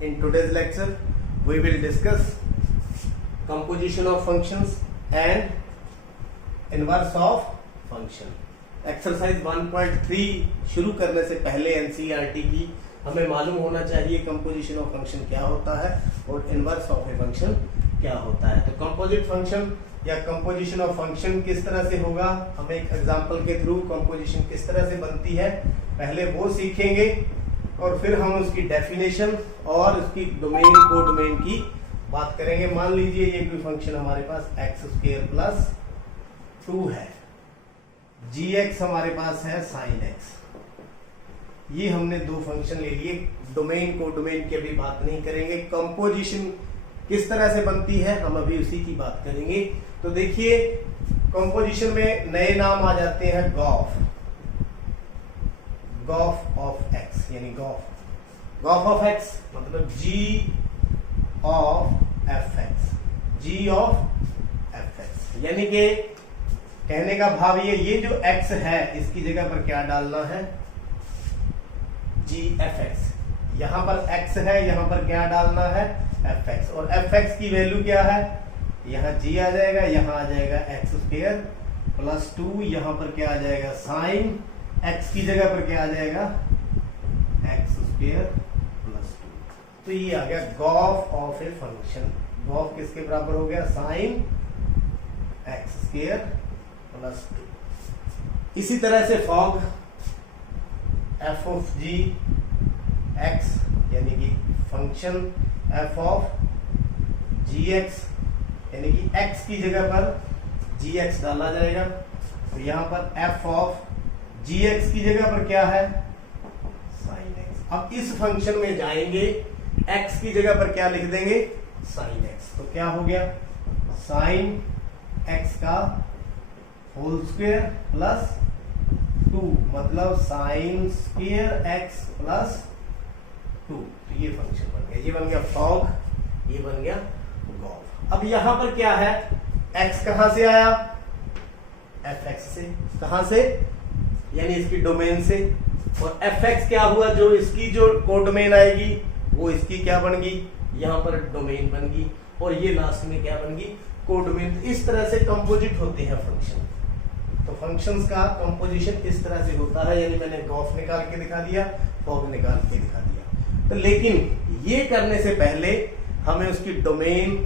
In today's lecture, we will discuss composition of functions and inverse of function. Exercise 1.3 शुरू करने से पहले NCERT की हमें मालूम होना चाहिए कंपोजिशन ऑफ फंक्शन क्या होता है और इनवर्स ऑफ ए फंक्शन क्या होता है। तो कंपोजिट फंक्शन या कंपोजिशन ऑफ फंक्शन किस तरह से होगा, हम एक एग्जांपल के थ्रू कंपोजिशन किस तरह से बनती है पहले वो सीखेंगे और फिर हम उसकी डेफिनेशन और उसकी डोमेन को डोमेन की बात करेंगे। मान लीजिए ये कोई फंक्शन हमारे पास एक्स स्क्वायर प्लस 2 है, जी एक्स हमारे पास है साइन एक्स। ये हमने दो फंक्शन ले लिए, डोमेन को डोमेन की अभी बात नहीं करेंगे। कंपोजिशन किस तरह से बनती है हम अभी उसी की बात करेंगे। तो देखिए कंपोजिशन में नए नाम आ जाते हैं गॉफ, गॉफ ऑफ एक्स, यानी गॉफ ऑफ एक्स मतलब g of f x, g of f x. यानी कि कहने का भाव ये जो x है इसकी जगह पर क्या डालना है, जी एफ एक्स। यहां पर x है, यहां पर क्या डालना है, एफ एक्स। और एफ एक्स की वैल्यू क्या है, यहां g आ जाएगा, यहां आ जाएगा एक्स स्क्वायर प्लस 2, यहां पर क्या आ जाएगा साइन x की जगह पर क्या आ जाएगा एक्स स्क्वायर प्लस 2। तो ये आ गया gof of a function. Gof किसके बराबर हो गया, साइन एक्स स्क्वायर प्लस 2। इसी तरह से fog f of g x यानी कि function f of g x यानी कि x की जगह पर जी एक्स डाला जाएगा। तो यहां पर एफ ऑफ जी एक्स की जगह पर क्या है, साइन एक्स। अब इस फंक्शन में जाएंगे, x की जगह पर क्या लिख देंगे, साइन एक्स। तो क्या हो गया, साइन एक्स का होल स्क्वायर प्लस 2 मतलब साइन स्क्वायर एक्स प्लस 2। तो ये फंक्शन बन गया, ये बन गया फॉग, ये बन गया गॉफ। अब यहां पर क्या है, x कहां से आया, एफ एक्स से। कहां से, यानी इसकी डोमेन से। और एफ एक्स क्या हुआ, जो इसकी जो कोडोमेन आएगी वो इसकी क्या बन गई, यहां पर डोमेन बन गई। और ये लास्ट में क्या बन गई, कोडोमेन। इस तरह से कंपोजिट होते हैं फंक्शन। तो फंक्शंस का कंपोजिशन इस तरह से होता है, यानी मैंने गॉफ निकाल के दिखा दिया, फॉग निकाल के दिखा दिया। तो लेकिन ये करने से पहले हमें उसकी डोमेन,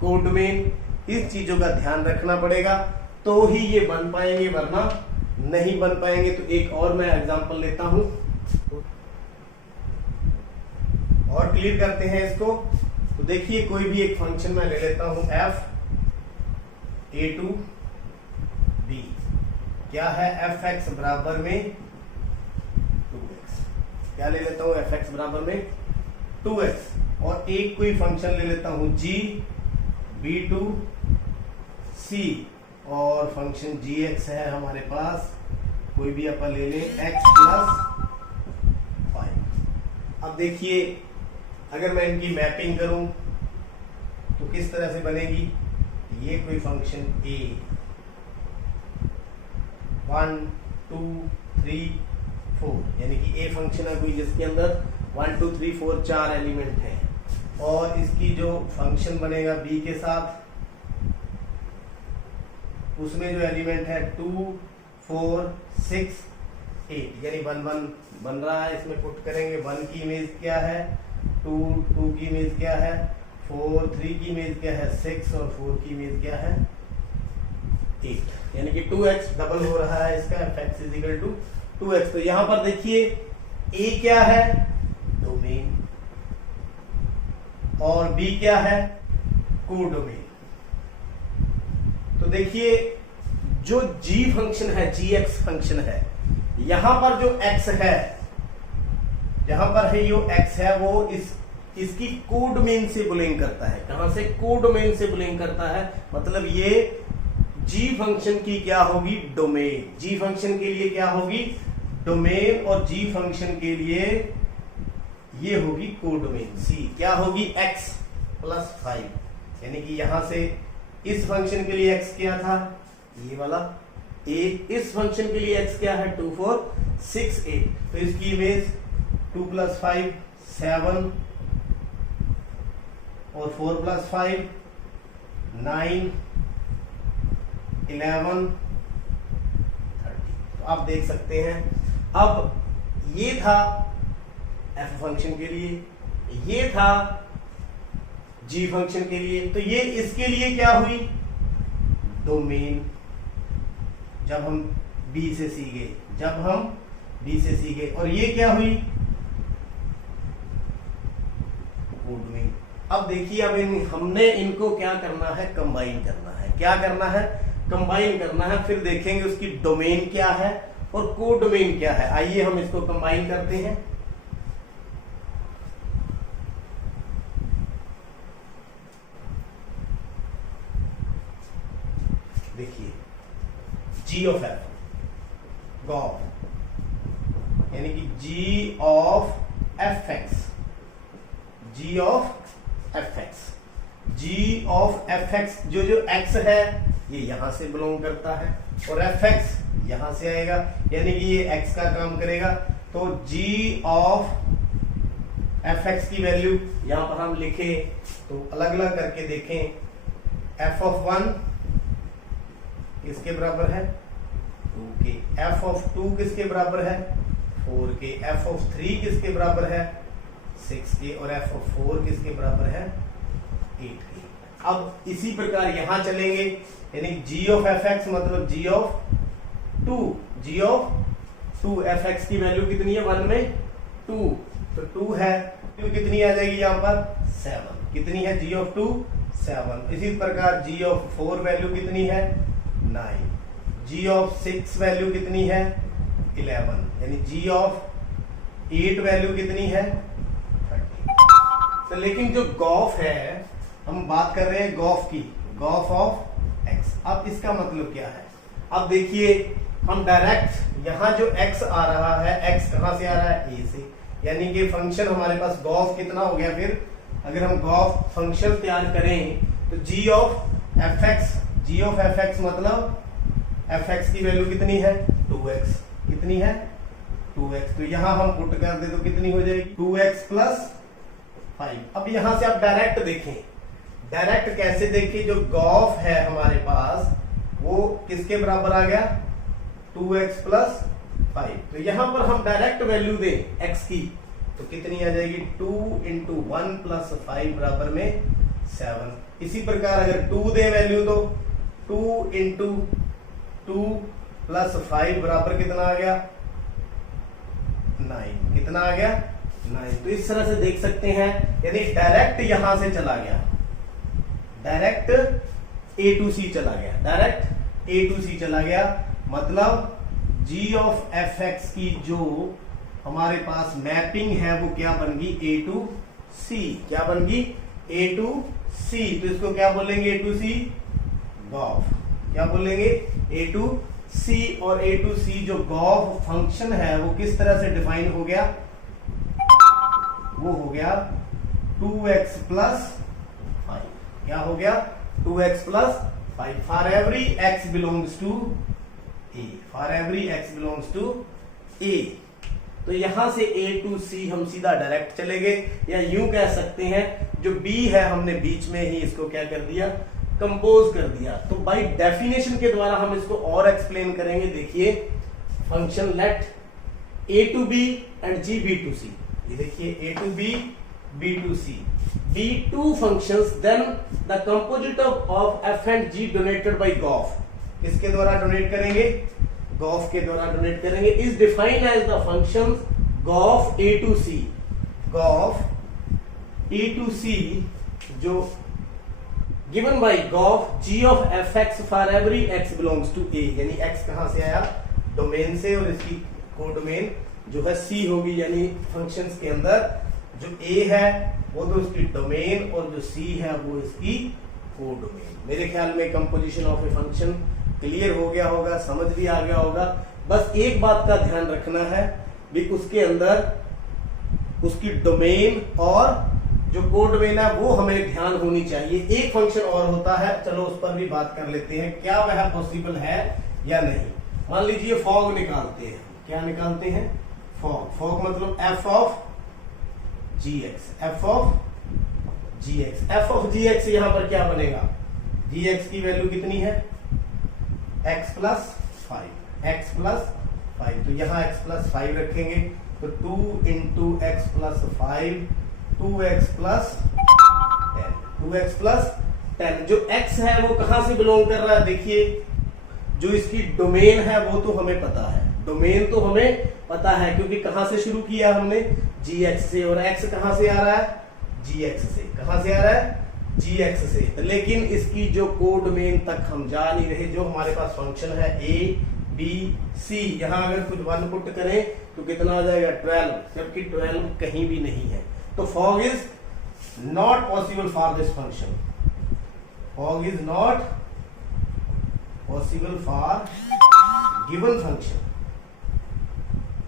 कोडोमेन, इस चीजों का ध्यान रखना पड़ेगा, तो ही ये बन पाएंगे, वरना नहीं बन पाएंगे। तो एक और मैं एग्जांपल लेता हूं और क्लियर करते हैं इसको। तो देखिए कोई भी एक फंक्शन मैं ले लेता हूं एफ ए टू बी। क्या है, एफ एक्स बराबर में 2x। क्या ले लेता हूं, एफ एक्स बराबर में 2x। और एक कोई फंक्शन ले लेता हूं जी बी टू सी, और फंक्शन जी एक्स है हमारे पास, कोई भी अपन ले लें x प्लस 5। अब देखिए अगर मैं इनकी मैपिंग करूं तो किस तरह से बनेगी। ये कोई फंक्शन a 1 2 3 4 यानी कि a फंक्शन है कोई जिसके अंदर 1 2 3 4 4 एलिमेंट हैं। और इसकी जो फंक्शन बनेगा b के साथ, उसमें जो एलिमेंट है 2 4 6 8 यानी 1 1 बन रहा है। इसमें पुट करेंगे 1 की इमेज क्या है 2, 2 की इमेज क्या है 4, 3 की इमेज क्या है 6 और 4 की इमेज क्या है 8। यानी कि 2x डबल हो रहा है इसका, f(x = 2x। तो यहां पर देखिए a क्या है, डोमेन, और b क्या है, कोडोमेन। तो देखिए जो g फंक्शन है, gx फंक्शन है, यहां पर जो x है, जहां पर है यो x है, वो इसकी कोडोमेन से बिलोंग करता है। कहां से, कोडोमेन से बिलोंग करता है। मतलब ये g फंक्शन की क्या होगी, डोमेन। g फंक्शन के लिए क्या होगी, डोमेन, और g फंक्शन के लिए ये होगी कोडोमेन c। क्या होगी, x प्लस 5। यानी कि यहां से इस फंक्शन के लिए x क्या था, ये वाला a। इस फंक्शन के लिए x क्या है, 2 4 6 8। तो इसकी इमेज 2 + 5 7 और 4 + 5 9 11 30। तो आप देख सकते हैं अब ये था f फंक्शन के लिए, ये था g फंक्शन के लिए, तो ये इसके लिए क्या हुई डोमेन। जब हम b से c गए, जब हम b से c गए, और ये क्या हुई कोडोमेन। अब देखिए अब हमने इनको क्या करना है कंबाइन करना है, क्या करना है कंबाइन करना है, फिर देखेंगे उसकी डोमेन क्या है और कोडोमेन क्या है। आइए हम इसको कंबाइन करते हैं। देखिए g ऑफ f गॉफ यानी कि g of fx, g of fx, g of fx जो x है ये यहां से बिलोंग करता है और fx यहां से आएगा, यानी कि ये x का काम करेगा। तो g ऑफ fx की वैल्यू यहां पर हम लिखे तो अलग अलग करके देखें। f ऑफ 1 किसके बराबर है 2 के, f ऑफ 2 किसके बराबर है 4 के, f ऑफ 3 किसके बराबर है 6 के, और f ऑफ 4 किसके बराबर है 8 के। अब इसी प्रकार यहां चलेंगे, यानी g ऑफ fx मतलब g of 2, g of 2 fx की वैल्यू कितनी है 1 में 2, तो 2 है, तो कितनी आ जाएगी यहां पर 7, कितनी है g ऑफ 2 7। इसी प्रकार g ऑफ 4 वैल्यू कितनी है 9, g ऑफ 6 वैल्यू कितनी है 11, यानी g ऑफ 8 वैल्यू कितनी है 30। तो लेकिन जो गॉफ है हम बात कर रहे हैं गॉफ की, गॉफ ऑफ x। अब इसका मतलब क्या है, अब देखिए हम डायरेक्ट यहां जो x आ रहा है, x कहां से आ रहा है a से, यानी कि फंक्शन हमारे पास गॉफ कितना हो गया। फिर अगर हम गॉफ फंक्शन तैयार करें तो g of fx, g of fx मतलब fx की वैल्यू कितनी है 2x, कितनी है 2x, तो यहां हम पुट कर दे तो कितनी हो जाएगी 2x + 5। अब यहां से आप डायरेक्ट देखें, डायरेक्ट कैसे देखें, जो गॉफ है हमारे पास वो किसके बराबर आ गया 2x + 5। तो यहां पर हम डायरेक्ट वैल्यू दें x की तो कितनी आ जाएगी 2 × 1 + 5 बराबर में 7। इसी प्रकार अगर 2 दे वैल्यू तो 2 × 2 + 5 बराबर कितना आ गया 9, कितना आ गया 9। तो इस तरह से देख सकते हैं, यानी डायरेक्ट यहां से चला गया, डायरेक्ट a to c चला गया, डायरेक्ट a to c चला गया, मतलब g ऑफ fx की जो हमारे पास मैपिंग है वो क्या बन गई a to c, क्या बन गई a to c। तो इसको क्या बोलेंगे a to c गॉफ, क्या बोलेंगे a to c, और a to c जो गॉफ फंक्शन है वो किस तरह से डिफाइन हो गया, वो हो गया 2x + 5, क्या हो गया 2x + 5 for every x belongs to a, for every x belongs to a। तो यहां से a to c हम सीधा डायरेक्ट चले गए, या यूं कह सकते हैं जो b है हमने बीच में ही इसको क्या कर दिया कंपोज कर दिया। तो बाय डेफिनेशन के द्वारा हम इसको और एक्सप्लेन करेंगे। देखिए function let a to b and g b to c, ये देखिए a to b b to c be two functions, then the composite of f and g donated by gof, किसके द्वारा डोनेट करेंगे gof के द्वारा donate करेंगे, is defined as the function gof a to c, gof a to c जो given by gof g of fx for every x belongs to a, यानी x कहां से आया डोमेन से, और इसकी कोडोमेन जो है c होगी, यानी फंक्शंस के अंदर जो a है वो तो उसकी डोमेन और जो c है वो इसकी कोडोमेन। मेरे ख्याल में composition of a function clear हो गया होगा, समझ भी आ गया होगा। बस एक बात का ध्यान रखना है भी उसके अंदर उसकी डोमेन और जो कोडोमेन है वो हमें ध्यान होनी चाहिए। एक फंक्शन और होता है, चलो उस पर भी बात कर लेते हैं, क्या वह पॉसिबल है या नहीं। मान लीजिए फॉग निकालते हैं, क्या निकालते हैं फॉग, फॉग मतलब f of gx, f of g x. F of g x यहाँ पर क्या बनेगा, जी एक्स की वैल्यू कितनी है, एक्स प्लस 5, एक्स प्लस 5, तो यहाँ एक्स प्लस 5 रखेंगे, तो 2 into x plus 5, 2x plus 10, 2x plus 10। जो x है वो कहां से बिलोंग कर रहा है, देखिए जो इसकी डोमेन है वो तो हमें पता है, डोमेन तो हमें पता है क्योंकि कहां से शुरू किया हमने, gx से, और x कहां से आ रहा है, gx से। कहां से आ रहा है, gx से। लेकिन इसकी जो कोडोमेन तक हम जा नहीं रहे, जो हमारे पास फंक्शन है a b c, यहां अगर कुछ 1 पुट करें तो कितना आ जाएगा 12, जबकि 12 कहीं भी नहीं है। तो fog is not possible for this function, fog is not possible for given function.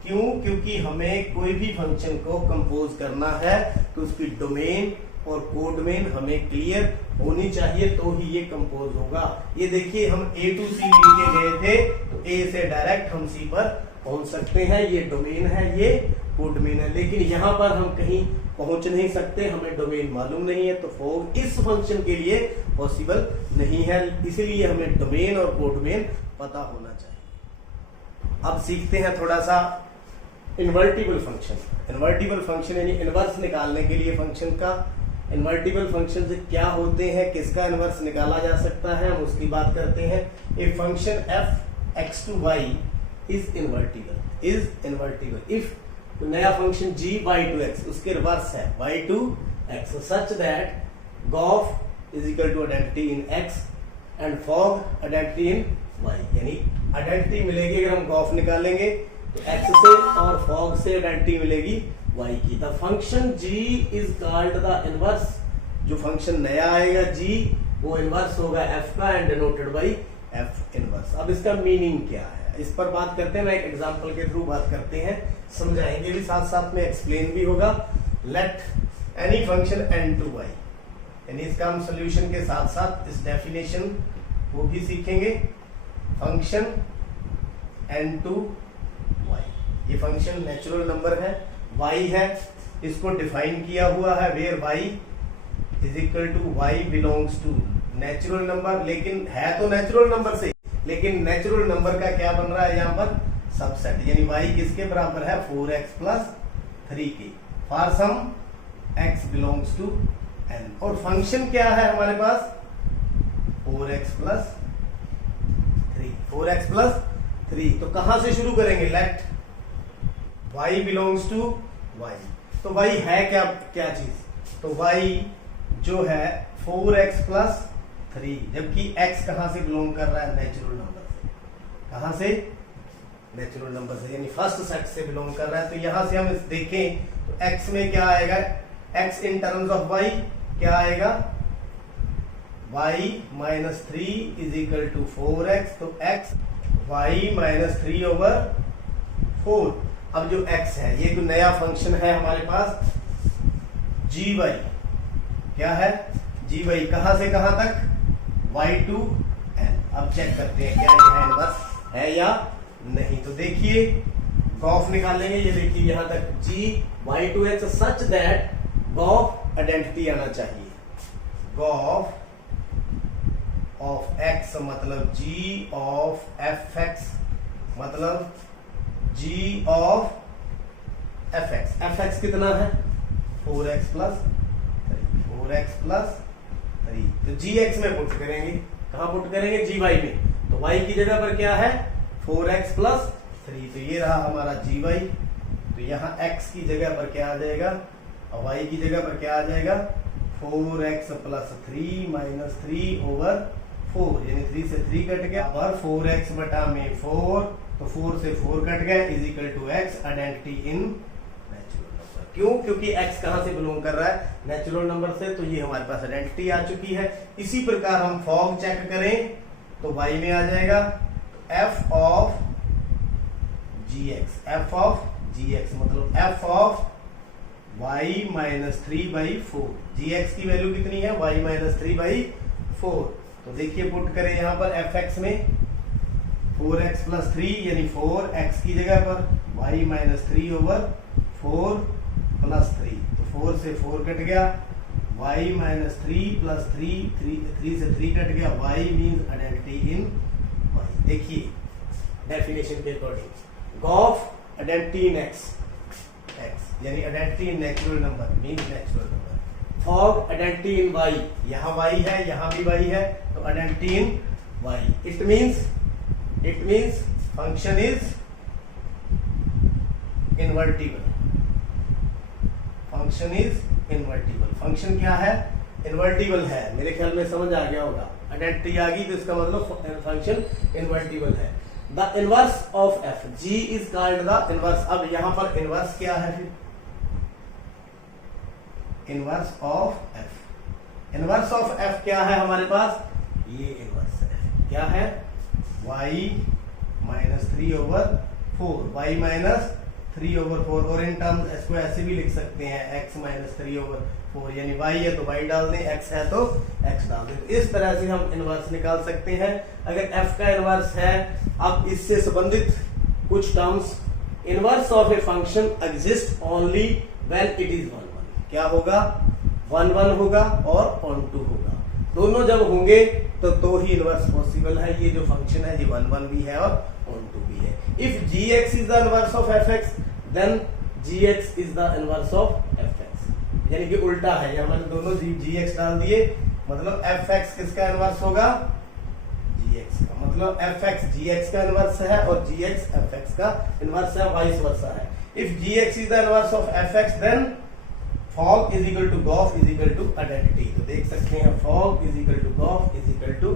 क्यों, क्योंकि हमें कोई भी फंक्शन को कंपोज करना है तो उसकी डोमेन और कोडोमेन हमें क्लियर होनी चाहिए, तो ही ये कंपोज होगा। ये देखिए हम A to C लेके गए थे, तो A से डायरेक्ट हम C पर पहुंच सकते हैं, ये डोमेन है, ये कोडोमेन है। लेकिन यहां पर हम कहीं पहुंच नहीं सकते, हमें डोमेन मालूम नहीं है, तो फॉग इस फंक्शन के लिए पॉसिबल नहीं है, इसीलिए हमें डोमेन और कोडोमेन पता होना चाहिए। अब सीखते हैं थोड़ा सा इन्वर्टिबल फंक्शन। इन्वर्टिबल फंक्शन यानी इनवर्स निकालने के लिए फंक्शन का, इन्वर्टिबल फंक्शन से क्या होते हैं, किसका इनवर्स निकाला जा सकता है, हम उसकी बात करते हैं। A function f x to y is invertible if नया function g y to x उसके रिवर्स है y to x such that gof is equal to identity in x and fog identity in y, यानी identity मिलेगी अगर हम Gauff निकालेंगे तो x से, और फॉग से आइडेंटिटी मिलेगी y की। The function g is called the inverse, जो फंक्शन नया आएगा g वो इनवर्स होगा f का and denoted by f inverse. अब इसका मीनिंग क्या है, इस पर बात करते हैं, मैं एक एग्जांपल के थ्रू बात करते हैं, समझाएंगे भी, साथ साथ में एक्सप्लेन भी होगा। Let any function n to y, यानी इसका हम सॉल्यूशन के साथ साथ इस डेफिनेशन को भी सीखेंगे। फंक्शन n to y, ये फंक्शन नेचुरल नंबर है, y है, इसको डिफाइन किया हुआ है where y is equal to y belongs to natural number, लेकिन है तो नेचुरल नंबर से, लेकिन नेचुरल नंबर का क्या बन रहा है यहाँ पर, सबसेट, यानी y किसके बराबर है 4x प्लस 3 के, for some x belongs to n। और फंक्शन क्या है हमारे पास 4x प्लस 3, 4x प्लस 3। तो कहां से शुरू करेंगे, let y belongs to y, तो y है क्या क्या चीज, तो y जो है 4x प्लस 3, जबकि x कहां से बिलोंग कर रहा है, नेचुरल नंबर से। कहां से, नेचुरल नंबर से, यानी फर्स्ट सेट से बिलोंग कर रहा है। तो यहां से हम देखें तो x में क्या आएगा, x in terms of y क्या आएगा, y minus 3 is equal to 4x, तो x y माइनस 3 ओवर 4। अब जो x है, ये तो नया फंक्शन है हमारे पास gy, क्या है gy, कहां से कहां तक, y to n। अब चेक करते हैं क्या यह इनवर्स है या नहीं। तो देखिए गॉफ निकालेंगे, ये देखिए यहां तक g y to x such that गॉफ आइडेंटिटी आना चाहिए, गॉफ ऑफ x मतलब g ऑफ fx, मतलब g ऑफ fx कितना है 4x प्लस 4x प्लस 3, तो gx में पुट करेंगे, कहां पुट करेंगे, gy में, तो y की जगह पर क्या है 4x प्लस 3, तो ये रहा हमारा gy। तो यहाँ x की जगह पर क्या आ जाएगा, और y की जगह पर क्या आ जाएगा 4x प्लस 3 माइनस 3 ओवर 4, यानी 3 से 3 कट गया, और 4x बटा में 4, तो 4 से 4 कट गया, is equal to x, identity in natural number. क्यों, क्योंकि x कहां से बिलोंग कर रहा है, नेचुरल नंबर से, तो ये हमारे पास आइडेंटिटी आ चुकी है। इसी प्रकार हम फॉग चेक करें तो y में आ जाएगा f of gx, f of gx मतलब f of y minus 3/4, gx की वैल्यू कितनी है y माइनस 3/4। तो देखिए पुट करें यहाँ पर fx में 4x प्लस 3, यानी 4x की जगह पर y माइनस 3 ओवर 4 प्लस 3, तो 4 से 4 कट गया, y माइनस 3 प्लस 3 से 3 कट गया, y means identity in y। देखिए डेफिनेशन के अकॉर्डिंग गॉफ आइडेंटिटी इन x यानी identity in natural number means natural number. Fog identity in y, यहाँ y है यहाँ भी y है, तो identity in y। It means function is invertible. Function is invertible. Function क्या है? इनवर्टिबल है। मेरे ख्याल में समझ आ गया होगा। आइडेंटिटी आ गई तो इसका मतलब फंक्शन इनवर्टिबल है। The inverse of f, g is called the inverse. अब यहां पर इनवर्स क्या है? फिर inverse of f, inverse of f क्या है हमारे पास? ये इनवर्स है। क्या है? y माइनस 3/4, y माइनस 3/4, और इन टर्म्स इसको ऐसे भी लिख सकते हैं x माइनस 3/4, यानी y है तो y डाल दें, x है तो x डाल दें। इस तरह से हम इनवर्स निकाल सकते हैं। अगर f का इनवर्स है, अब इससे संबंधित कुछ terms, inverse of a function exist only when it is 1 1। क्या होगा? 1 1 होगा और ऑन 2 होगा। दोनों जब होंगे तो ही इनवर्स पॉसिबल है। ये जो फंक्शन है ये 1 1 भी है और ऑन 2 भी है। If gx is the inverse of fx, then gx is the inverse of fx। यानी कि उल्टा है, यहाँ मैंने दोनों gx डाल दिए, मतलब fx किसका इनवर्स होगा? gx का। मतलब fx gx का इनवर्स है और gx fx का इनवर्स है, वाइस वर्सा है। If gx is the inverse of fx, then fog is equal to गॉफ इज इक्वल टू आइडेंटिटी। तो देख सकते हैं fog इज इक्वल टू गॉफ इज इक्वल टू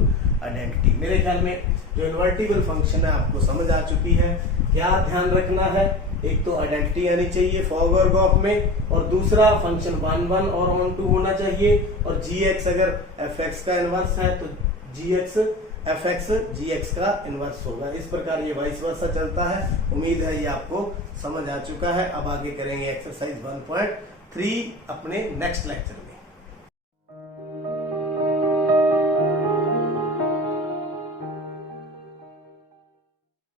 आइडेंटिटी। मेरे ख्याल में जो इन्वर्टिबल फंक्शन है आपको समझ आ चुकी है। क्या ध्यान रखना है? एक तो आइडेंटिटी आनी चाहिए फॉग और गॉफ में, और दूसरा फंक्शन 1 1 और ऑन 2 होना चाहिए, और gx अगर fx का इनवर्स है तो gx fx gx का इनवर्स होगा। इस प्रकार ये वाइस वर्सा चलता है। उम्मीद है ये आपको समझ आ चुका है। अब आगे करेंगे एक्सरसाइज 1.3 अपने नेक्स्ट लेक्चर में।